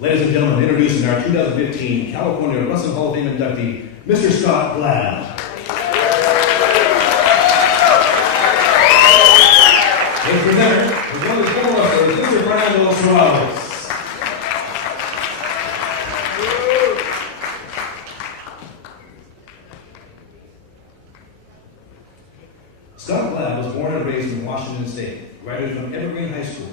Ladies and gentlemen, introducing our 2015 California Wrestling Hall of Fame inductee, Mr. Scott Glabb. His presenter is one of the former wrestlers, Mr. Fernando Suarez. Scott Glabb was born and raised in Washington State, graduated from Evergreen High School.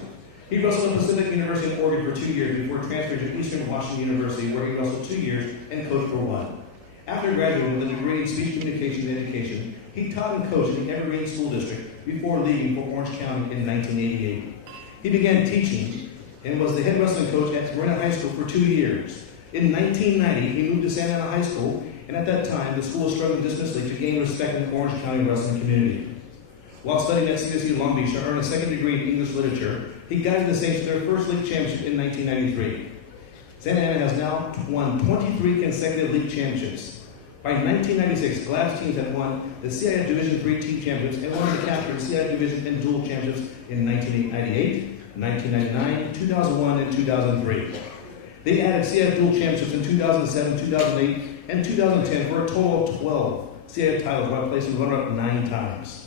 He wrestled at Pacific University in Oregon for 2 years before transferring to Eastern Washington University, where he wrestled 2 years and coached for 1. After graduating with a degree in speech communication and education, he taught and coached in the Evergreen School District before leaving for Orange County in 1988. He began teaching and was the head wrestling coach at Marina High School for 2 years. In 1990, he moved to Santa Ana High School, and at that time, the school was struggling dismissively to gain respect in the Orange County wrestling community. While studying at CSU Long Beach to earn a second degree in English literature, he guided the Saints to their first league championship in 1993. Santa Ana has now won 23 consecutive league championships. By 1996, Glabb's teams had won the CIF Division III team championships and won the captured CIF Division and dual championships in 1998, 1999, 2001, and 2003. They added CIF dual championships in 2007, 2008, and 2010 for a total of 12 CIF titles, while placing runner-up 9 times.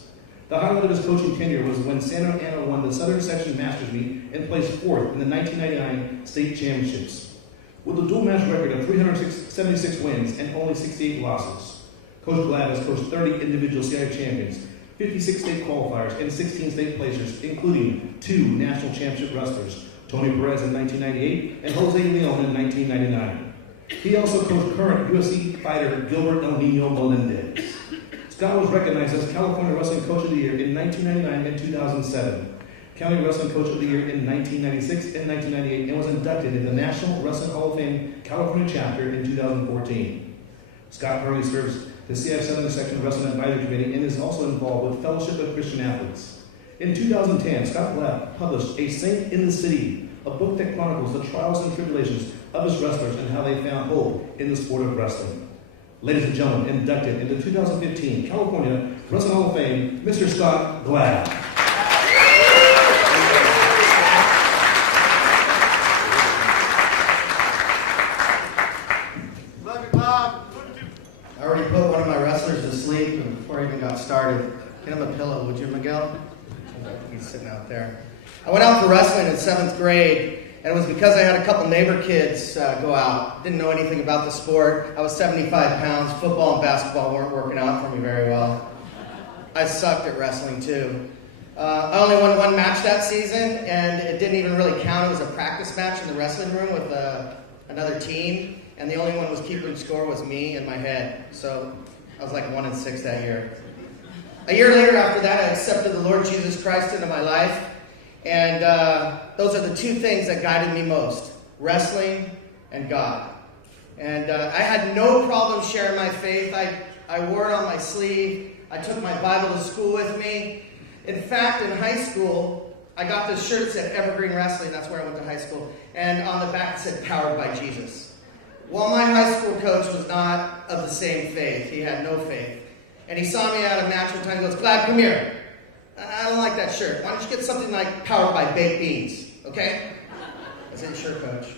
The highlight of his coaching tenure was when Santa Ana won the Southern Section Masters meet and placed 4th in the 1999 state championships. With a dual match record of 376 wins and only 68 losses, Coach Glabb has coached 30 individual CIF champions, 56 state qualifiers, and 16 state placers, including 2 national championship wrestlers, Tony Perez in 1998 and Jose Leon in 1999. He also coached current UFC fighter Gilbert El Nino Melendez. Scott was recognized as California Wrestling Coach of the Year in 1999 and 2007, County Wrestling Coach of the Year in 1996 and 1998, and was inducted into the National Wrestling Hall of Fame California Chapter in 2014. Scott currently serves the CIF Southern Section Wrestling Advisory Committee and is also involved with Fellowship of Christian Athletes. In 2010, Scott Glabb published A Saint in the City, a book that chronicles the trials and tribulations of his wrestlers and how they found hope in the sport of wrestling. Ladies and gentlemen, inducted into 2015 California Wrestling Hall of Fame, Mr. Scott Glabb. Love you, Bob. I already put one of my wrestlers to sleep and before I even got started. Get him a pillow, would you, Miguel? He's sitting out there. I went out for wrestling in 7th grade. And it was because I had a couple neighbor kids go out. Didn't know anything about the sport. I was 75 pounds. Football and basketball weren't working out for me very well. I sucked at wrestling too. I only won 1 match that season, and it didn't even really count. It was a practice match in the wrestling room with another team, and the only one who was keeping score was me and my head. So I was like 1-6 that year. A year later after that, I accepted the Lord Jesus Christ into my life. And those are the 2 things that guided me most, wrestling and God. And I had no problem sharing my faith. I wore it on my sleeve. I took my Bible to school with me. In fact, in high school, I got this shirt that said Evergreen Wrestling. That's where I went to high school. And on the back it said, Powered by Jesus. Well, my high school coach was not of the same faith. He had no faith. And he saw me at a match one time and goes, Glabb, come here. I don't like that shirt. Why don't you get something like Powered by Baked Beans, okay? I said, sure, Coach.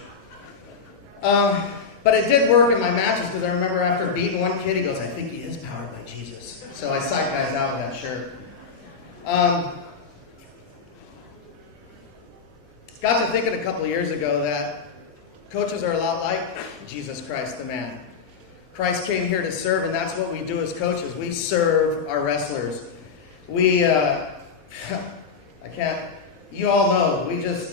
But it did work in my matches because I remember after beating one kid, he goes, I think he is powered by Jesus. So I psyched guys out with that shirt. Got to thinking a couple years ago that coaches are a lot like Jesus Christ, the man. Christ came here to serve, and that's what we do as coaches. We serve our wrestlers. You all know, we just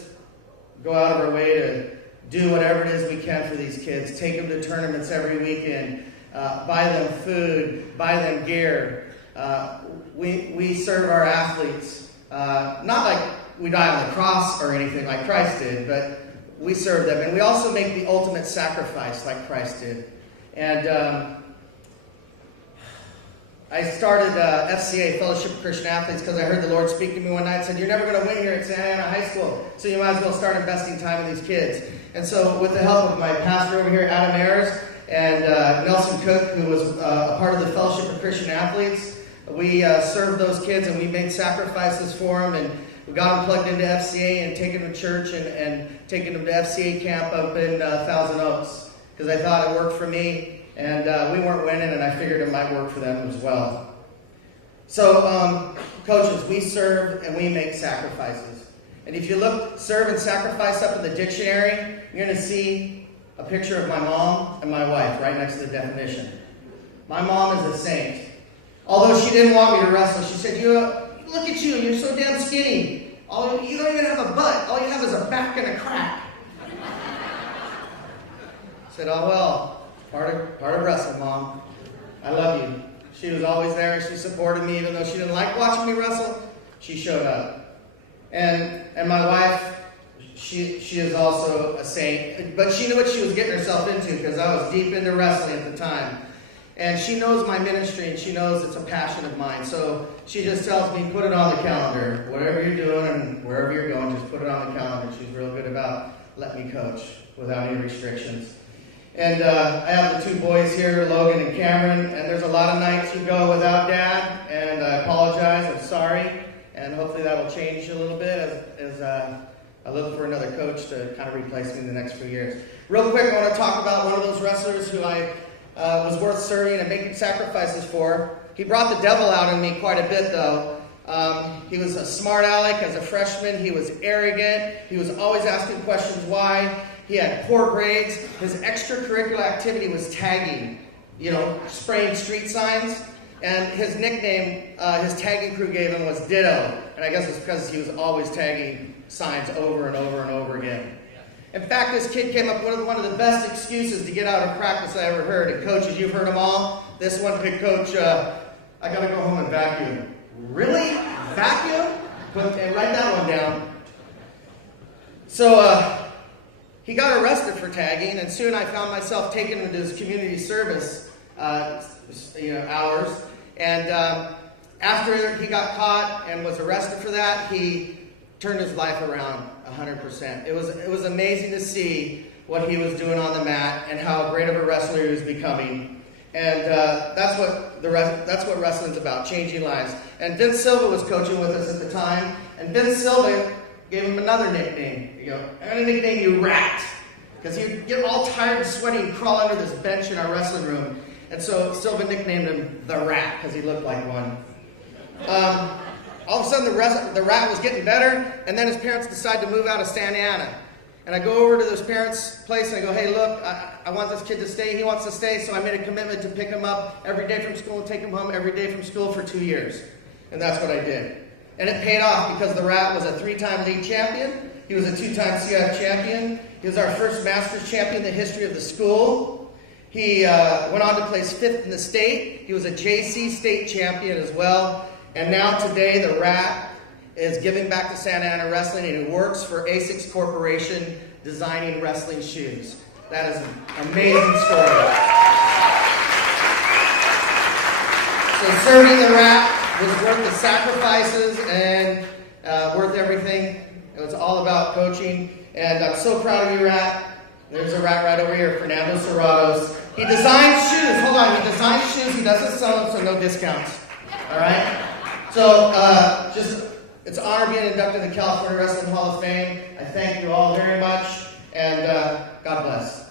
go out of our way to do whatever it is we can for these kids. Take them to tournaments every weekend, buy them food, buy them gear. We serve our athletes, not like we die on the cross or anything like Christ did, but we serve them. And we also make the ultimate sacrifice like Christ did. And I started FCA, Fellowship of Christian Athletes, because I heard the Lord speak to me one night and said, you're never going to win here at Santa Ana High School, so you might as well start investing time in these kids. And so with the help of my pastor over here, Adam Ayers, and Nelson Cook, who was a part of the Fellowship of Christian Athletes, we served those kids and we made sacrifices for them. And We got him plugged into FCA and taken him to church and taken him to FCA camp up in Thousand Oaks because I thought it worked for me, and we weren't winning, and I figured it might work for them as well. So, coaches, we serve and we make sacrifices. And if you look serve and sacrifice up in the dictionary, you're going to see a picture of my mom and my wife right next to the definition. My mom is a saint. Although she didn't want me to wrestle, she said, look at you, you're so damn skinny. You don't even have a butt. All you have is a back and a crack. I said, oh well, part of wrestling, Mom. I love you. She was always there. She supported me, even though she didn't like watching me wrestle. She showed up. And my wife, she is also a saint. But she knew what she was getting herself into because I was deep into wrestling at the time. And she knows my ministry, and she knows it's a passion of mine. So she just tells me, put it on the calendar. Whatever you're doing and wherever you're going, just put it on the calendar. She's real good about letting me coach without any restrictions. And I have the two boys here, Logan and Cameron, and there's a lot of nights you go without Dad, and I apologize, I'm sorry, and hopefully that will change a little bit as I look for another coach to kind of replace me in the next few years. Real quick, I want to talk about one of those wrestlers who I was worth serving and making sacrifices for. He brought the devil out in me quite a bit, though. He was a smart aleck as a freshman. He was arrogant. He was always asking questions why. He had poor grades. His extracurricular activity was tagging, spraying street signs. And his nickname, his tagging crew gave him was Ditto. And I guess it's because he was always tagging signs over and over and over again. In fact, this kid came up with one of the best excuses to get out of practice I ever heard. And coaches, you've heard them all. This one could coach, I got to go home and vacuum. Really? Vacuum? And write that one down. So he got arrested for tagging, and soon I found myself taking him to his community service hours. And after he got caught and was arrested for that, he turned his life around 100%. It was amazing to see what he was doing on the mat and how great of a wrestler he was becoming. And that's what wrestling's about, changing lives. And Vince Silva was coaching with us at the time, and Vince Silva gave him another nickname. I'm going to nickname you Rat, because he'd get all tired and sweaty and crawl under this bench in our wrestling room. And so Silva nicknamed him the Rat because he looked like one. All of a sudden, the Rat was getting better, and then his parents decided to move out of Santa Ana. And I go over to those parents' place, and I go, hey, look, I want this kid to stay. He wants to stay, so I made a commitment to pick him up every day from school and take him home every day from school for 2 years. And that's what I did. And it paid off because the Rat was a 3-time league champion. He was a 2-time CIF champion. He was our first Masters champion in the history of the school. He went on to place 5th in the state. He was a JC state champion as well. And now today, the Rat is giving back to Santa Ana Wrestling, and he works for ASICS Corporation designing wrestling shoes. That is an amazing story. So serving the Rat was worth the sacrifices and worth everything. It was all about coaching. And I'm so proud of you, Rat. There's a Rat right over here, Fernando Serratos. He designs shoes. Hold on. He designs shoes. He doesn't sell them, so no discounts. All right? So it's an honor being inducted in the California Wrestling Hall of Fame. I thank you all very much, and God bless.